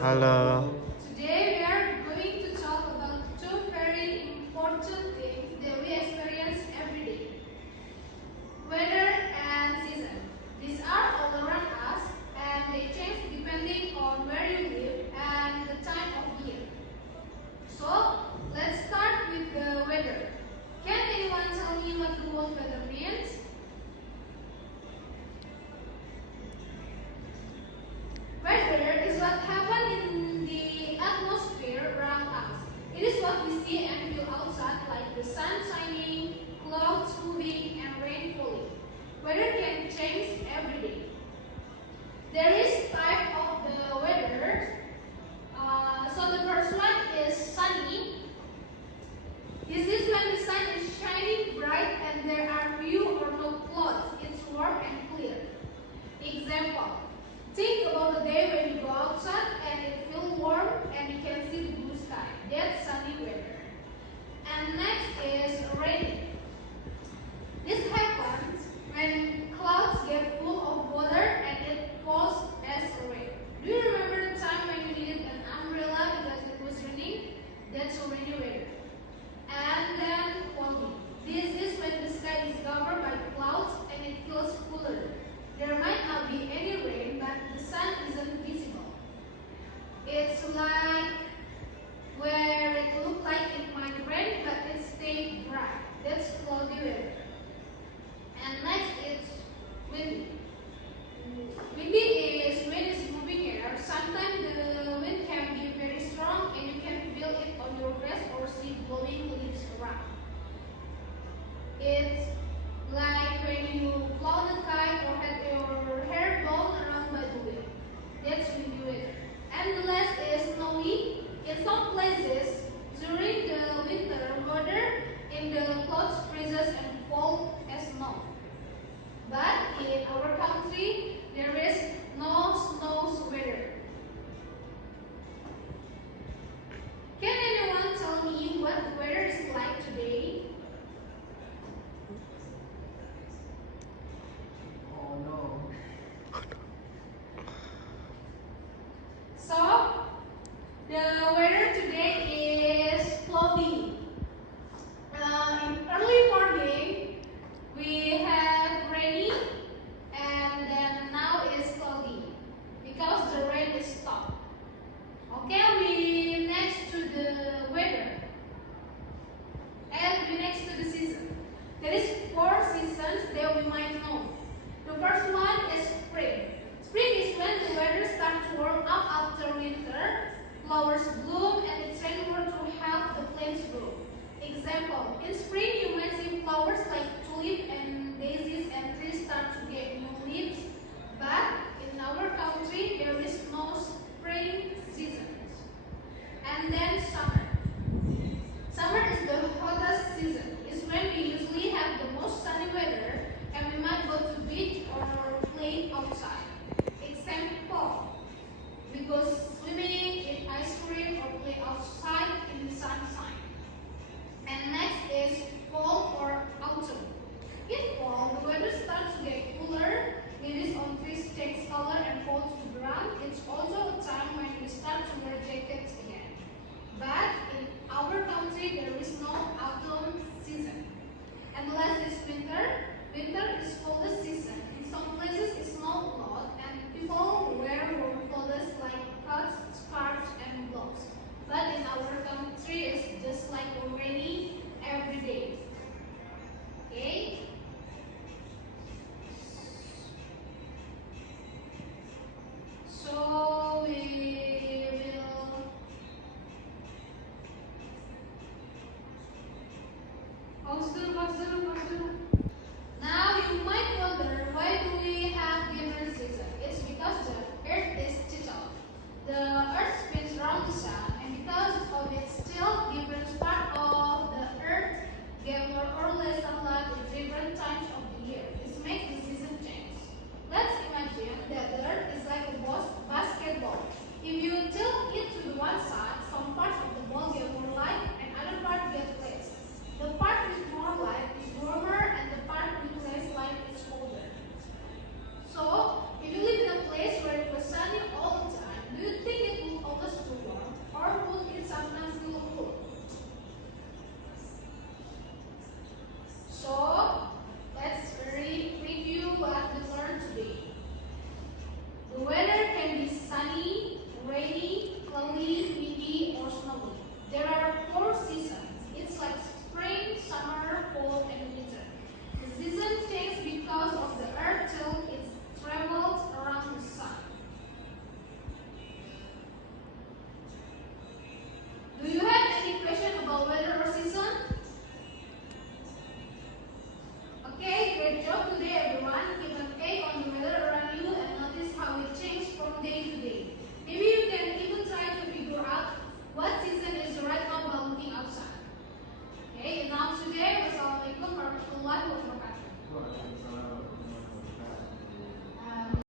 Hello. Today we are going to talk about two very important things that we experience every day: weather and season. These are all around us and they change depending on where you live and the time of year. So let's start with the weather. Can anyone tell me what the word weather means? Weather is what happens in the atmosphere around us. It is what we see and feel outside, like the sun shining, clouds moving, and rain falling. Weather can change every day. There is type of the weather. So the first one is sunny. This is when the sun is shining bright and there are few or no clouds. It's warm and clear. Example: think about the day when you go outside and it feels warm and you can see the blue sky. That's sunny weather. And next is rainy. This happens when clouds get full of water and it falls as rain. Do you remember the time when you needed an umbrella because it was raining? That's rainy weather. And then foggy. This is when the sky is covered by clouds and it feels cooler. There might not be any rain, but the sun isn't visible. It's like where it looked like it might rain, but it stayed bright. That's cloudy weather. And next is windy. Windy is when it's moving air. Sometimes the wind can be very strong and you can feel it on your dress or see blowing leaves around. It's like when you flown a kite or had your hair blown around by the wind. That's windy weather. And the last is snowy. In some places, during the winter, water in the clouds freezes and falls as snow. But in our country, there is no snow weather. Can anyone tell me what the weather is like today? Oh no. So, the weather today is cloudy. In early morning, we have rainy, and then now it's cloudy because the rain is stopped. Okay, we next to the weather, and we next to the season. There is 4 seasons that we might know. The first one is spring. Spring is when the weather starts to warm up after winter. Flowers bloom and it's rainwater to help the plants grow. Example: in spring you might see flowers like tulip and daisies and trees start to get new leaves. But in our country there is no spring season. And then summer. Summer is the hottest season. It's when we usually have the most sunny weather and we might go to beach or play outside. Example: we go swimming, eat ice cream, or play outside in the sunshine. And next is fall or autumn. In fall, the weather starts to get cooler. Leaves on trees change color and fall to the ground. It's also a time when we start to wear jackets again. But in our country, there is no autumn season. And last is winter. Winter is coldest season. In some places, it snows a lot, and people wear warm clothes like coats, scarves, and gloves. But in our country, it's just like rainy every day. Okay? So we will pause. Now you might wonder, why do we have different seasons? It's because the earth is tilted. The earth spins around the sun, and because of its tilt, different parts of the earth get more or less sunlight at different times of the year. This makes the season change. Let's imagine that the earth is like a basketball. If you tilt it to the one side,